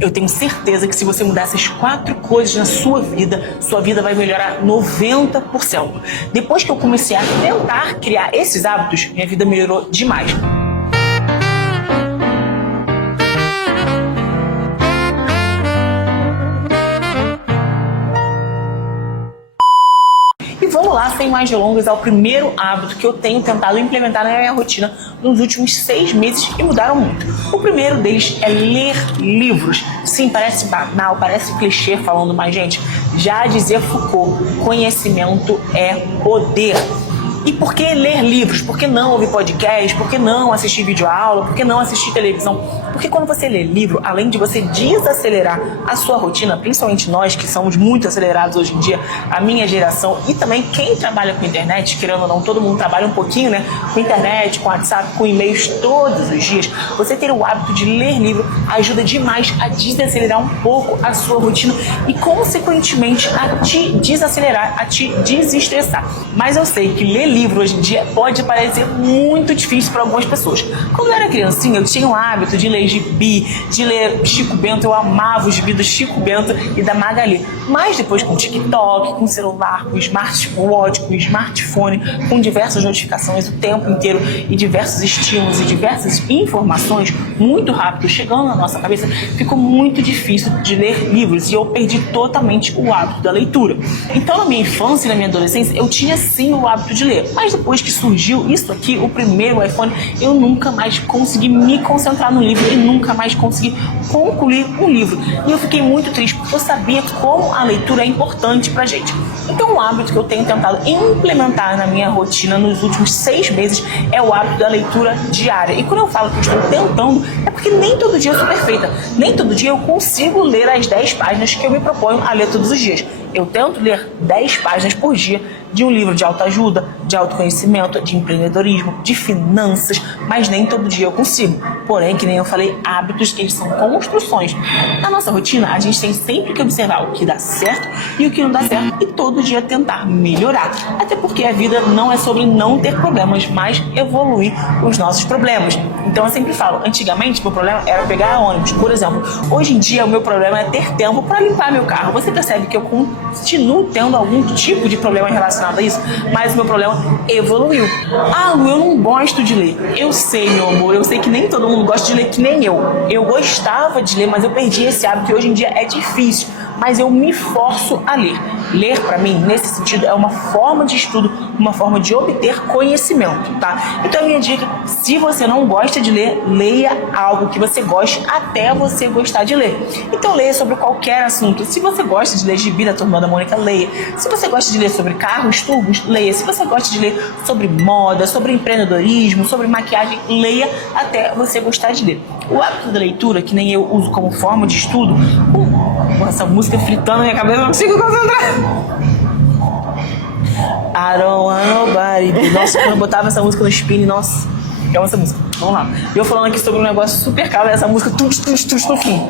Eu tenho certeza que se você mudar essas 4 coisas na sua vida vai melhorar 90%. Depois que eu comecei a tentar criar esses hábitos, minha vida melhorou demais. E vamos lá, sem mais delongas, ao primeiro hábito que eu tenho tentado implementar na minha rotina nos últimos 6 meses e mudaram muito. O primeiro deles é ler livros. Sim, parece banal, parece clichê falando, mas gente, já dizia Foucault, conhecimento é poder. E por que ler livros? Por que não ouvir podcast? Por que não assistir videoaula? Por que não assistir televisão? Porque quando você lê livro, além de você desacelerar a sua rotina, principalmente nós que somos muito acelerados hoje em dia, a minha geração e também quem trabalha com internet, querendo ou não, todo mundo trabalha um pouquinho, né? Com internet, com WhatsApp, com e-mails todos os dias. Você ter o hábito de ler livro ajuda demais a desacelerar um pouco a sua rotina e, consequentemente, a te desacelerar, a te desestressar. Mas eu sei que ler livro hoje em dia pode parecer muito difícil para algumas pessoas. Quando eu era criancinha, eu tinha o hábito de ler gibi, de ler Chico Bento. Eu amava os gibi do Chico Bento e da Magali. Mas depois com o TikTok, com o celular, com o smartwatch, com o smartphone, com diversas notificações o tempo inteiro e diversos estímulos e diversas informações muito rápido chegando na nossa cabeça, ficou muito difícil de ler livros e eu perdi totalmente o hábito da leitura. Então, na minha infância e na minha adolescência, eu tinha sim o hábito de ler. Mas depois que surgiu isso aqui, o primeiro iPhone, eu nunca mais consegui me concentrar no livro e nunca mais consegui concluir um livro. E eu fiquei muito triste porque eu sabia como a leitura é importante pra gente. Então, um hábito que eu tenho tentado implementar na minha rotina nos últimos 6 meses é o hábito da leitura diária. E quando eu falo que eu estou tentando, é porque nem todo dia eu sou perfeita. Nem todo dia eu consigo ler as 10 páginas que eu me proponho a ler todos os dias. Eu tento ler 10 páginas por dia de um livro de autoajuda, de autoconhecimento, de empreendedorismo, de finanças, mas nem todo dia eu consigo. Porém, que nem eu falei, hábitos que eles são construções. Na nossa rotina, a gente tem sempre que observar o que dá certo e o que não dá certo e todo dia tentar melhorar. Até porque a vida não é sobre não ter problemas, mas evoluir os nossos problemas. Então eu sempre falo, antigamente meu problema era pegar ônibus, por exemplo. Hoje em dia o meu problema é ter tempo para limpar meu carro. Você percebe que eu continuo tendo algum tipo de problema relacionado a isso, mas o meu problema evoluiu. Ah, Lu, eu não gosto de ler. Eu sei, meu amor, eu sei que nem todo mundo gosta de ler que nem eu. Eu gostava de ler, mas eu perdi esse hábito e hoje em dia é difícil. Mas eu me forço a ler. Ler, para mim, nesse sentido, é uma forma de estudo, uma forma de obter conhecimento, tá? Então, a minha dica, se você não gosta de ler, leia algo que você goste até você gostar de ler. Então, leia sobre qualquer assunto. Se você gosta de ler gibi da Turma da Mônica, leia. Se você gosta de ler sobre carros, tubos, leia. Se você gosta de ler sobre moda, sobre empreendedorismo, sobre maquiagem, leia até você gostar de ler. O hábito da leitura, que nem eu uso como forma de estudo, essa música fritando na minha cabeça, eu não consigo concentrar. I don't want nobody. Nossa, quando eu botava essa música no spin, nossa, eu amo essa música. Vamos lá. Eu falando aqui sobre um negócio super calmo, essa música no fim.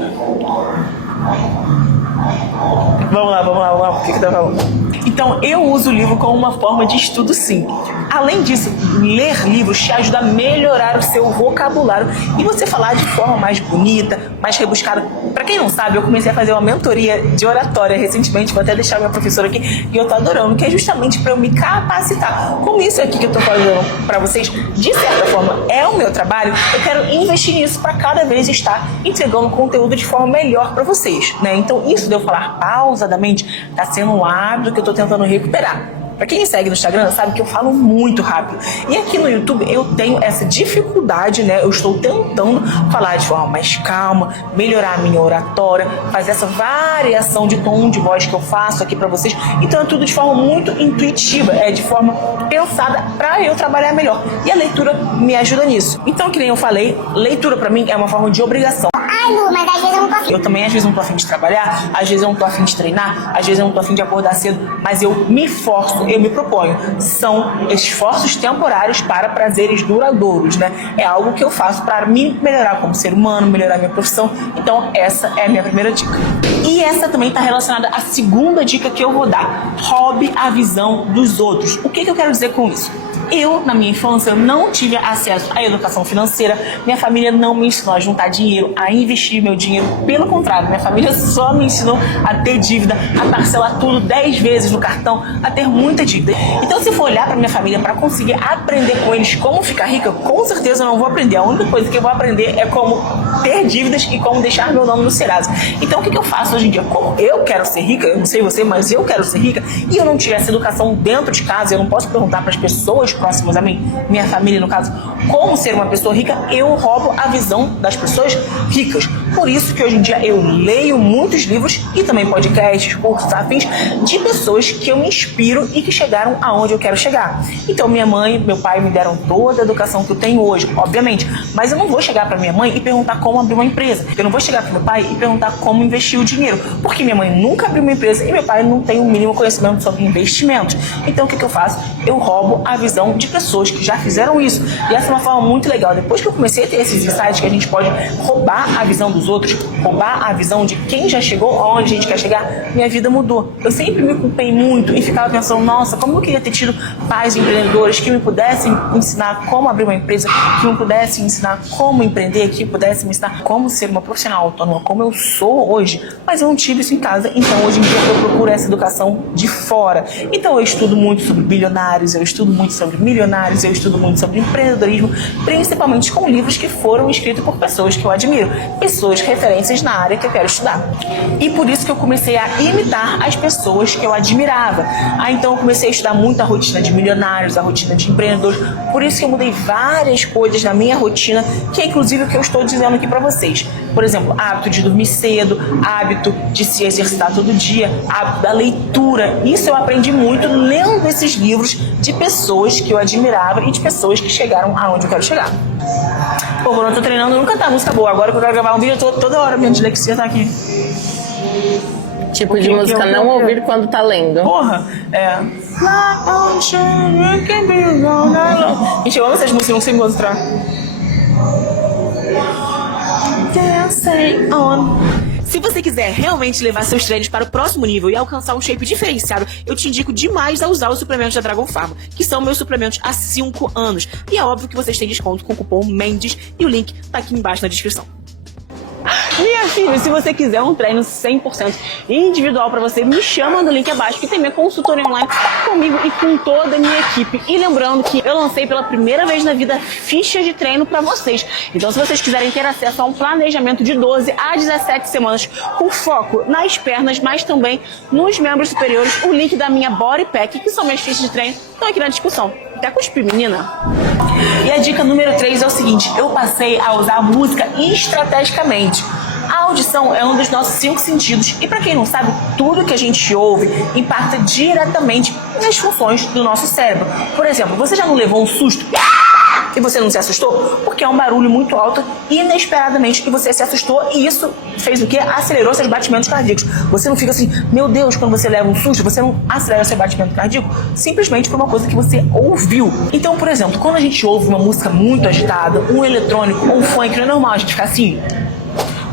Vamos lá. O que eu tava falando? Então, eu uso o livro como uma forma de estudo, sim. Além disso, ler livros te ajuda a melhorar o seu vocabulário e você falar de forma mais bonita, mais rebuscada. Pra quem não sabe, eu comecei a fazer uma mentoria de oratória recentemente, vou até deixar minha professora aqui, e eu tô adorando, que é justamente pra eu me capacitar. Como isso aqui que eu tô fazendo pra vocês, de certa forma, é o meu trabalho, eu quero investir nisso pra cada vez estar entregando conteúdo de forma melhor pra vocês, né? Então, isso de eu falar pausadamente tá sendo um hábito que eu tô tentando recuperar. Pra quem me segue no Instagram sabe que eu falo muito rápido. E aqui no YouTube eu tenho essa dificuldade, né? Eu estou tentando falar de forma mais calma, melhorar a minha oratória, fazer essa variação de tom de voz que eu faço aqui pra vocês. Então é tudo de forma muito intuitiva, é de forma pensada pra eu trabalhar melhor. E a leitura me ajuda nisso. Então, que nem eu falei, leitura pra mim é uma forma de obrigação. Ai, Lu, mas às vezes eu não tô afim. Eu também às vezes não tô afim de trabalhar, às vezes eu não tô afim de treinar, às vezes eu não tô afim de acordar cedo, mas eu me forço, eu me proponho. São esforços temporários para prazeres duradouros, né? É algo que eu faço para me melhorar como ser humano, melhorar minha profissão. Então essa é a minha primeira dica. E essa também está relacionada à segunda dica que eu vou dar. Roube a visão dos outros. O que eu quero dizer com isso? Eu, na minha infância, não tive acesso à educação financeira. Minha família não me ensinou a juntar dinheiro, a investir meu dinheiro. Pelo contrário, minha família só me ensinou a ter dívida, a parcelar tudo 10 vezes no cartão, a ter muita dívida. Então, se for olhar para minha família para conseguir aprender com eles como ficar rica, com certeza eu não vou aprender. A única coisa que eu vou aprender é como ter dívidas e como deixar meu nome no Serasa. Então, o que eu faço hoje em dia? Como eu quero ser rica, eu não sei você, mas eu quero ser rica, e eu não tive essa educação dentro de casa, eu não posso perguntar para as pessoas próximas a mim, minha família no caso, como ser uma pessoa rica, eu roubo a visão das pessoas ricas. Por isso que hoje em dia eu leio muitos livros e também podcasts, cursos, afins, de pessoas que eu me inspiro e que chegaram aonde eu quero chegar. Então minha mãe e meu pai me deram toda a educação que eu tenho hoje, obviamente, mas eu não vou chegar para minha mãe e perguntar como abrir uma empresa. Eu não vou chegar para meu pai e perguntar como investir o dinheiro, porque minha mãe nunca abriu uma empresa e meu pai não tem o mínimo conhecimento sobre investimentos. Então o que eu faço? Eu roubo a visão de pessoas que já fizeram isso. E essa é uma forma muito legal. Depois que eu comecei a ter esses insights que a gente pode roubar a visão dos outros, roubar a visão de quem já chegou aonde a gente quer chegar, minha vida mudou. Eu sempre me culpei muito e ficava pensando, nossa, como eu queria ter tido pais empreendedores que me pudessem ensinar como abrir uma empresa, que me pudessem ensinar como empreender, que pudessem me ensinar como ser uma profissional autônoma, como eu sou hoje. Mas eu não tive isso em casa, então hoje em dia eu procuro essa educação de fora. Então eu estudo muito sobre bilionários, eu estudo muito sobre milionários, eu estudo muito sobre empreendedorismo, principalmente com livros que foram escritos por pessoas que eu admiro, pessoas referências na área que eu quero estudar. E por isso que eu comecei a imitar as pessoas que eu admirava. Então eu comecei a estudar muito a rotina de milionários, a rotina de empreendedores. Por isso que eu mudei várias coisas na minha rotina, que é inclusive o que eu estou dizendo aqui para vocês. Por exemplo, hábito de dormir cedo, hábito de se exercitar todo dia, hábito da leitura. Isso eu aprendi muito lendo esses livros de pessoas que eu admirava e de pessoas que chegaram aonde eu quero chegar. Pô, quando eu tô treinando, eu nunca cantar música boa. Agora que eu quero gravar um vídeo, eu tô toda hora minha dislexia tá aqui. Tipo de música não ouvir quando tá lendo. Porra, é. Gente, eu amo essas músicas, não sei mostrar. Se você quiser realmente levar seus treinos para o próximo nível e alcançar um shape diferenciado, eu te indico demais a usar os suplementos da Dragon Pharma, que são meus suplementos há 5 anos. E é óbvio que vocês têm desconto com o cupom MENDES e o link tá aqui embaixo na descrição. Minha filha, se você quiser um treino 100% individual para você, me chama no link abaixo que tem minha consultoria online comigo e com toda a minha equipe. E lembrando que eu lancei pela primeira vez na vida fichas de treino para vocês. Então se vocês quiserem ter acesso a um planejamento de 12 a 17 semanas com foco nas pernas, mas também nos membros superiores, o link da minha Body Pack, que são minhas fichas de treino, estão aqui na discussão. Até cuspi, menina. E a dica número 3 é o seguinte, eu passei a usar a música estrategicamente. A audição é um dos nossos 5 sentidos e, para quem não sabe, tudo que a gente ouve impacta diretamente nas funções do nosso cérebro. Por exemplo, você já não levou um susto e você não se assustou? Porque é um barulho muito alto inesperadamente que você se assustou e isso fez o quê? Acelerou seus batimentos cardíacos. Você não fica assim, meu Deus, quando você leva um susto, você não acelera seu batimento cardíaco simplesmente por uma coisa que você ouviu. Então, por exemplo, quando a gente ouve uma música muito agitada, um eletrônico, um funk, não é normal a gente ficar assim.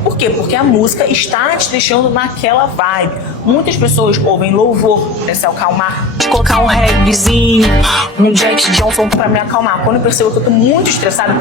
Por quê? Porque a música está te deixando naquela vibe. Muitas pessoas ouvem louvor para se acalmar, de colocar um reggaezinho, um Jack Johnson para me acalmar. Quando eu percebo que eu tô muito estressada,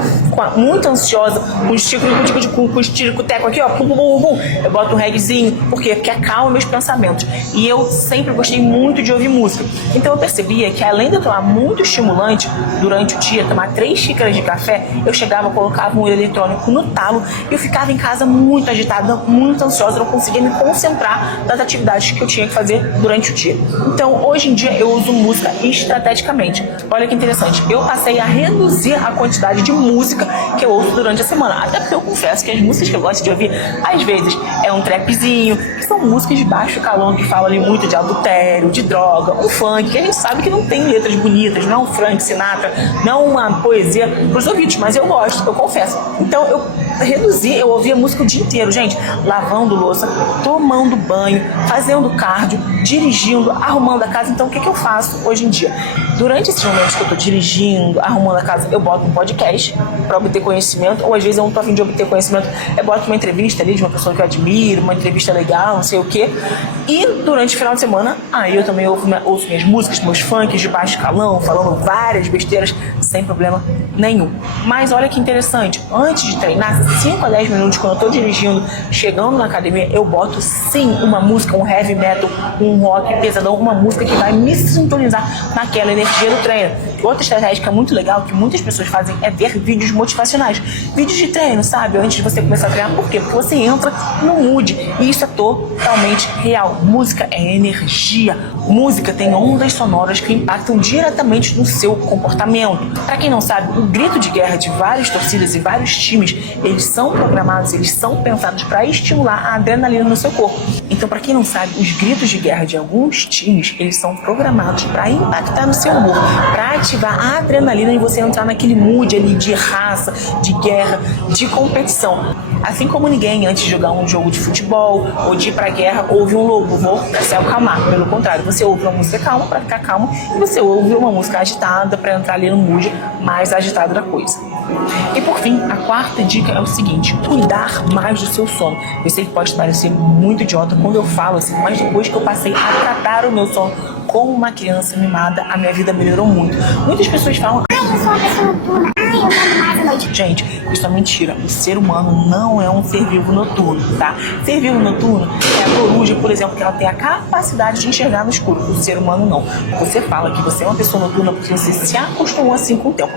muito ansiosa, com o estirico-teco aqui, ó, pum, pum, pum, pum, eu boto um reggaezinho. Por quê? Porque acalma meus pensamentos. E eu sempre gostei muito de ouvir música. Então eu percebia que além de eu tomar muito estimulante durante o dia, tomar 3 xícaras de café, eu chegava, colocava um eletrônico no talo e eu ficava em casa muito agitada, muito ansiosa, não conseguia me concentrar das atividades que eu tinha que fazer durante o dia. Então, hoje em dia, eu uso música estrategicamente. Olha que interessante, eu passei a reduzir a quantidade de música que eu ouço durante a semana. Até porque eu confesso que as músicas que eu gosto de ouvir, às vezes, é um trapzinho, que são músicas de baixo calão, que falam ali muito de adultério, de droga, um funk, que a gente sabe que não tem letras bonitas, não é um Frank Sinatra, não é uma poesia pros ouvidos, mas eu gosto, eu confesso. Então, eu reduzir, eu ouvia música o dia inteiro, gente, lavando louça, tomando banho, fazendo cardio, dirigindo, arrumando a casa. Então o que eu faço hoje em dia? Durante esses momentos que eu tô dirigindo, arrumando a casa, eu boto um podcast para obter conhecimento, ou às vezes eu não tô a fim de obter conhecimento, eu boto uma entrevista ali de uma pessoa que eu admiro, uma entrevista legal, não sei o quê. E durante o final de semana, aí eu também ouço minhas músicas, meus funks de baixo escalão, falando várias besteiras, sem problema nenhum. Mas olha que interessante, antes de treinar, 5 a 10 minutos, quando eu tô dirigindo, chegando na academia, eu boto sim uma música, um heavy metal, um rock pesadão, uma música que vai me sintonizar naquela energia do treino. Outra estratégia que é muito legal, que muitas pessoas fazem, é ver vídeos motivacionais. Vídeos de treino, sabe? Antes de você começar a treinar. Por quê? Porque você entra no mood. E isso é totalmente real. Música é energia. Música tem ondas sonoras que impactam diretamente no seu comportamento. Para quem não sabe, o grito de guerra de várias torcidas e vários times, eles são programados, eles são pensados para estimular a adrenalina no seu corpo. Então, para quem não sabe, os gritos de guerra de alguns times, eles são programados para impactar no seu humor, para ativar a adrenalina e você entrar naquele mood ali de raça, de guerra, de competição. Assim como ninguém, antes de jogar um jogo de futebol ou de ir pra guerra, ouve um louvor para se acalmar. Pelo contrário, você ouve uma música calma para ficar calmo e você ouve uma música agitada para entrar ali no mood mais agitado da coisa. E por fim, a quarta dica é o seguinte: cuidar mais do seu sono. Eu sei que pode parecer muito idiota quando eu falo assim, mas depois que eu passei a tratar o meu sono como uma criança mimada, a minha vida melhorou muito. Muitas pessoas falam: eu sou uma pessoa noturna, eu durmo mais à noite. Gente, isso é mentira. O ser humano não é um ser vivo noturno, tá? Ser vivo noturno é a coruja, por exemplo, que ela tem a capacidade de enxergar no escuro. O ser humano não. Você fala que você é uma pessoa noturna porque você se acostumou assim com o tempo.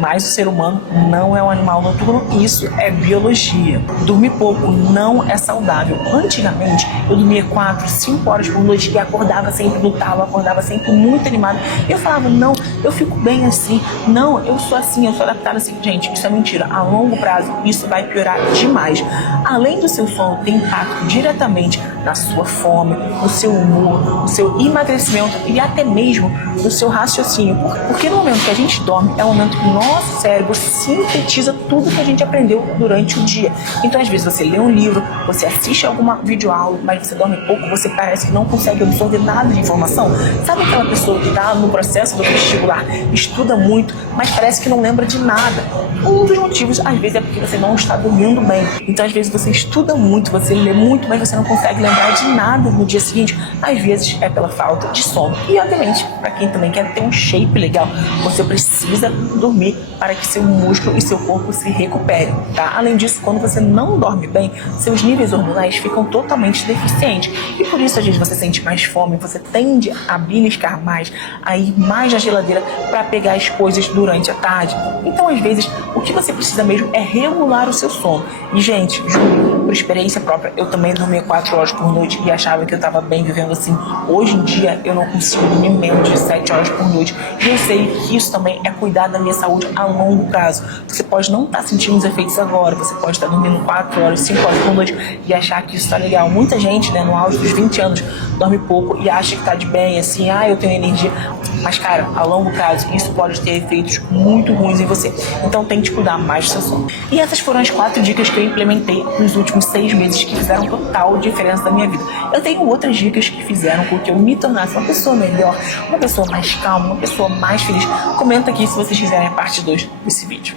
Mas o ser humano não é um animal noturno. Isso é biologia. Dormir pouco não é saudável. Antigamente, eu dormia 4, 5 horas por noite e acordava sempre no talo, acordava sempre muito animado. E eu falava: não, eu fico bem assim. Não, eu sou assim, eu sou adaptada assim. Gente, isso é mentira. A longo prazo, isso vai piorar demais. Além do seu sono ter impacto diretamente na sua fome, no seu humor, no seu emagrecimento e até mesmo no seu raciocínio. Porque no momento que a gente dorme, é o momento que o nosso cérebro sintetiza tudo que a gente aprendeu durante o dia. Então, às vezes, você lê um livro, você assiste alguma videoaula, mas você dorme pouco, você parece que não consegue absorver nada de informação. Sabe aquela pessoa que está no processo do vestibular, estuda muito, mas parece que não lembra de nada? Um dos motivos, às vezes, é porque você não está dormindo bem. Então, às vezes, você estuda muito, você lê muito, mas você não consegue lembrar de nada no dia seguinte. Às vezes, é pela falta de sono. E, obviamente, para quem também quer ter um shape legal, você precisa dormir para que seu músculo e seu corpo se recuperem, tá? Além disso, quando você não dorme bem, seus níveis hormonais ficam totalmente deficientes. E por isso, às vezes, você sente mais fome, você tende a beliscar mais, a ir mais na geladeira para pegar as coisas durante a tarde. Então, às vezes, o que você precisa mesmo é regular o seu sono. E, gente, juro, por experiência própria, eu também dormia 4 horas por noite e achava que eu estava bem vivendo assim. Hoje em dia, eu não consigo dormir menos de 7 horas por noite. E eu sei que isso também é cuidar da minha saúde a longo prazo. Você pode não estar sentindo os efeitos agora, você pode estar dormindo 4 horas, 5 horas por noite e achar que isso está legal. Muita gente, né, no auge dos 20 anos, dorme pouco e acha que está de bem, assim, eu tenho energia. Mas, cara, a longo prazo, isso pode ter efeitos muito ruins em você. Então, tente cuidar mais do seu sono. E essas foram as 4 dicas que eu implementei nos últimos 6 meses que fizeram total diferença na minha vida. Eu tenho outras dicas que fizeram com que eu me tornasse uma pessoa melhor, uma pessoa mais calma, uma pessoa mais feliz. Comenta aqui se vocês quiserem a parte 2 desse vídeo.